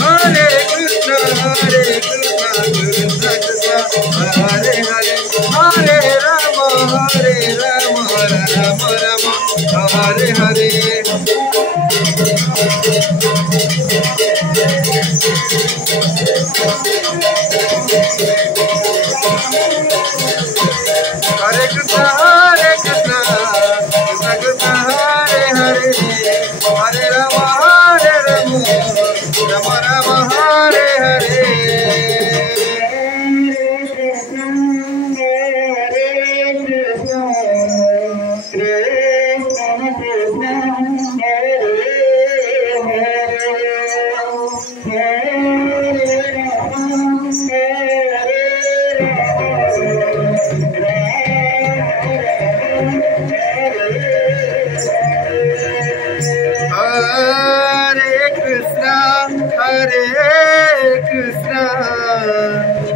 Hare Krishna, Krishna Krishna, Hare Hare, Hare Rama, Rama Rama, Hare Hare. Hare Krishna, Krishna Krishna, Hare Hare, Hare Rama, Rama Rama, Hare Hare. Krishna,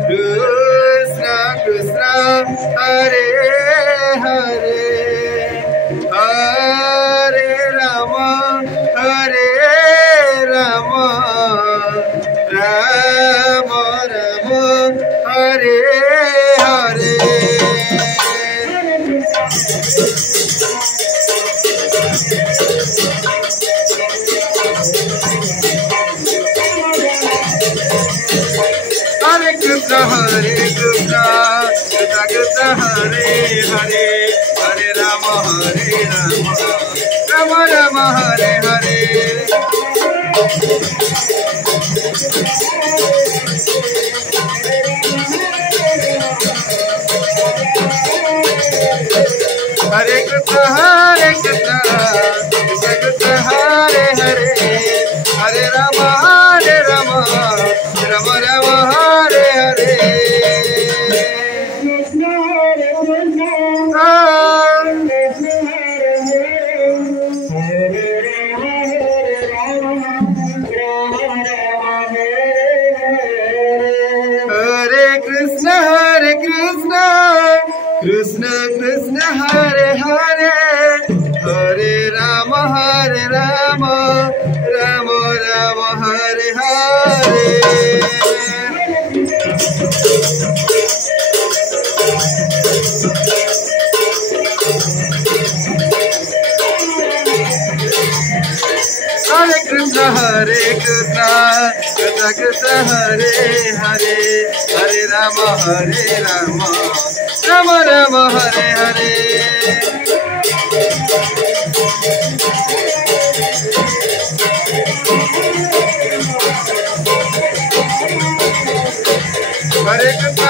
Krishna Krishna, Hare Hare, Hare Rama, Rama Rama, Hare Hare. Hare Krishna, Krishna Krishna, Hare Hare, Hare Rama, Rama Rama, Hare Hare. Hare Krishna, Krishna Krishna, Hare Hare, Hare Rama, Rama Rama, Hare Hare. Hare Krishna, Krishna Krishna, Hare Hare, Hare Rama, Rama Rama, Hare Hare. Hare Krishna, Krishna Krishna, Hare Hare, Hare Rama, Rama Rama, Hare Hare. Hare Krishna,